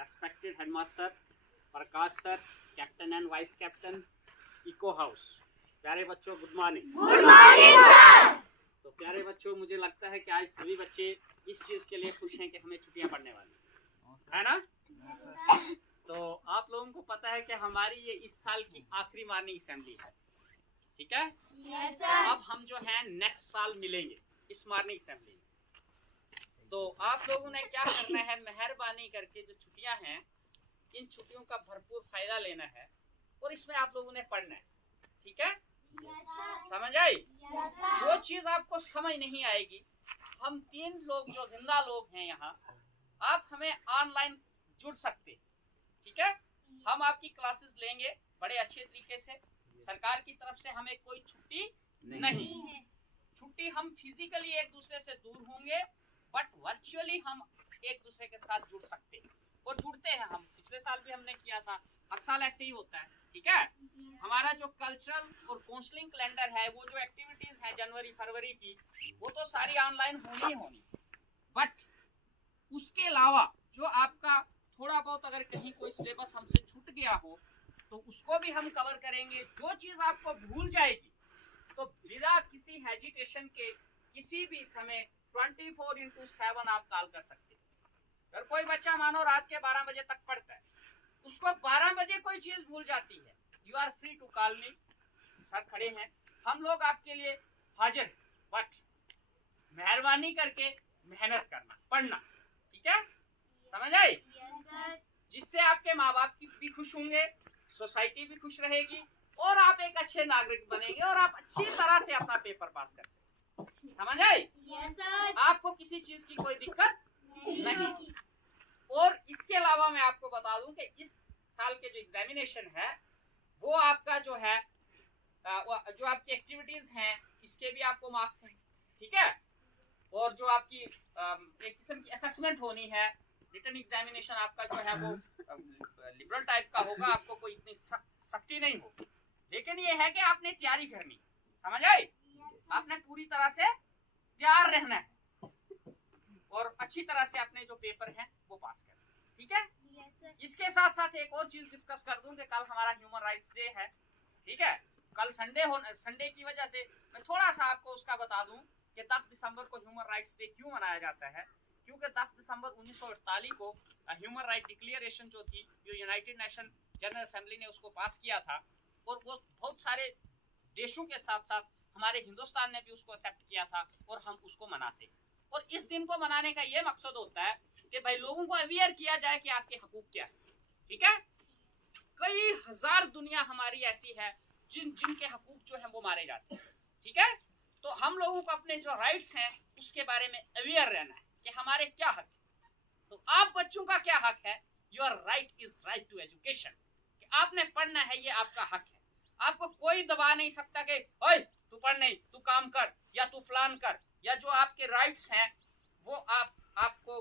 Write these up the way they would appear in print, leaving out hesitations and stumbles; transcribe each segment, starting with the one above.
respected headmaster Prakash sir, captain and vice captain eco house, प्यारे बच्चों good morning. Good morning sir. तो प्यारे बच्चों, मुझे लगता है कि आज सभी बच्चे इस चीज़ के लिए खुश हैं कि हमें छुट्टियां पड़ने वाली है ना। तो आप लोगों को पता है कि हमारी ये इस साल की आखिरी मॉर्निंग असेंबली है, ठीक है। Yes sir. अब हम जो है नेक्स्ट साल मिलेंगे इस मॉर्निंग असेंबली में। तो आप लोगों ने क्या करना है, मेहरबानी करके जो छुट्टियां हैं इन छुट्टियों का भरपूर फायदा लेना है और इसमें आप लोगों ने पढ़ना है, ठीक है। समझ आई? जो चीज आपको समझ नहीं आएगी, हम 3 लोग जो जिंदा लोग हैं यहाँ, आप हमें ऑनलाइन जुड़ सकते, ठीक है। हम आपकी क्लासेस लेंगे बड़े अच्छे तरीके से। सरकार की तरफ से हमें कोई छुट्टी नहीं है। छुट्टी हम फिजिकली एक दूसरे से दूर होंगे, बट वर्चुअली हम एक दूसरे के साथ जुड़ सकते हैं और जुड़ते हैं। हम पिछले साल भी हमने किया था, हर साल ऐसे ही होता है, ठीक है। हमारा जो कल्चरल और काउंसलिंग कैलेंडर है, वो जो एक्टिविटीज है जनवरी फरवरी की, वो तो सारी ऑनलाइन होनी ही होनी, बट उसके अलावा जो आपका थोड़ा बहुत अगर कहीं कोई सिलेबस हमसे छूट गया हो तो उसको भी हम कवर करेंगे। जो चीज आपको भूल जाएगी तो बिना किसी हेजिटेशन के किसी भी समय 24/7 आप कॉल कर सकते हैं। अगर कोई बच्चा मानो रात के 12 बजे तक पढ़ता है, उसको 12 बजे कोई चीज भूल जाती है, you are free to call me. Sir खड़े हैं, हम लोग आपके लिए हाजिर हैं, बट मेहरबानी करके मेहनत करना, पढ़ना, ठीक है। समझ आई? जिससे आपके माँ बाप की भी खुश होंगे, सोसाइटी भी खुश रहेगी और आप एक अच्छे नागरिक बनेंगे और आप अच्छी तरह से अपना पेपर पास कर सकते। समझ आई? आपको किसी चीज की कोई दिक्कत नहीं। और इसके अलावा मैं आपको बता दूं कि इस साल के जो एग्जामिनेशन है वो आपका जो है जो आपकी एक्टिविटीज हैं इसके भी आपको मार्क्स हैं, ठीक है। और जो आपकी एक किस्म की असेसमेंट होनी है, रिटन एग्जामिनेशन आपका जो है वो लिबरल टाइप का होगा, आपको कोई इतनी सख्ती नहीं होगी, लेकिन ये है कि आपने तैयारी करनी। समझ आई? आपने पूरी तरह से तैयार रहना है और अच्छी तरह से अपने जो पेपर हैं वो पास करना, ठीक है। इसके साथ साथ एक और चीज डिस्कस कर दूं कि कल हमारा ह्यूमन राइट्स डे है, ठीक है। कल संडे की वजह से मैं थोड़ा सा आपको उसका बता दूं कि 10 दिसंबर को ह्यूमन राइट्स डे क्यों मनाया जाता है। क्योंकि 10 दिसंबर 1948 को ह्यूमन राइट डिक्लेरेशन जो थी, जो यूनाइटेड नेशन जनरल असेंबली ने उसको पास किया था और वो बहुत सारे देशों के साथ साथ हमारे हिंदुस्तान ने भी उसको एक्सेप्ट किया था और हम उसको मनाते हैं। और इस दिन को मनाने का ये मकसद होता है कि भाई लोगों को अवेयर किया जाए कि आपके हकूक क्या है, ठीक है। कई हजार दुनिया हमारी ऐसी है जिनके हकूक जो है वो मारे जाते हैं, ठीक है। तो हम लोगों को अपने जो राइट्स हैं उसके बारे में अवेयर रहना है कि हमारे क्या हक है। तो आप बच्चों का क्या हक है? Your right is right to education, कि आपने पढ़ना है, ये आपका हक है। आपको कोई दबा नहीं सकता कि ओए तू पढ़ नहीं, तू काम कर या तू फलान कर, या जो आपके राइट्स हैं वो आपको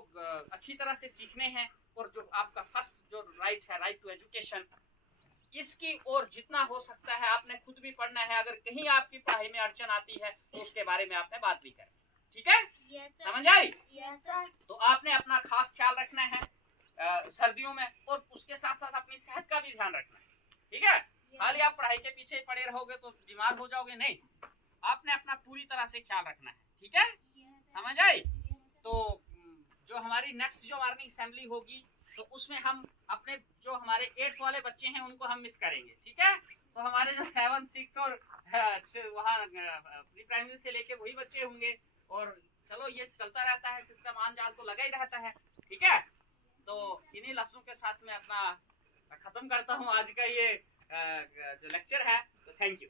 अच्छी तरह से सीखने हैं। और जो आपका फर्स्ट जो राइट है, राइट टू एजुकेशन, इसकी और जितना हो सकता है आपने खुद भी पढ़ना है। अगर कहीं आपकी पढ़ाई में अड़चन आती है तो उसके बारे में आपने बात भी करें, ठीक है। समझ आई? तो आपने अपना खास ख्याल रखना है सर्दियों में, और उसके साथ साथ अपनी सेहत का भी ध्यान रखना है, ठीक है। खाली आप पढ़ाई के पीछे पड़े रहोगे तो बीमार हो जाओगे, नहीं, आपने अपना पूरी तरह से ख्याल रखना है, ठीक है। समझ आई? तो जो हमारी नेक्स्ट जो मॉर्निंग असेंबली होगी तो उसमें हम अपने जो हमारे 8th वाले बच्चे हैं उनको हम मिस करेंगे, ठीक है। तो हमारे जो 7, 6 और वहाँ प्री प्राइमरी से लेके वही बच्चे होंगे। और चलो ये चलता रहता है, सिस्टम आन जान तो लगा ही रहता है, ठीक है। तो इन्हीं लफ्जों के साथ मैं अपना खत्म करता हूँ आज का ये जो लेक्चर है। तो थैंक यू।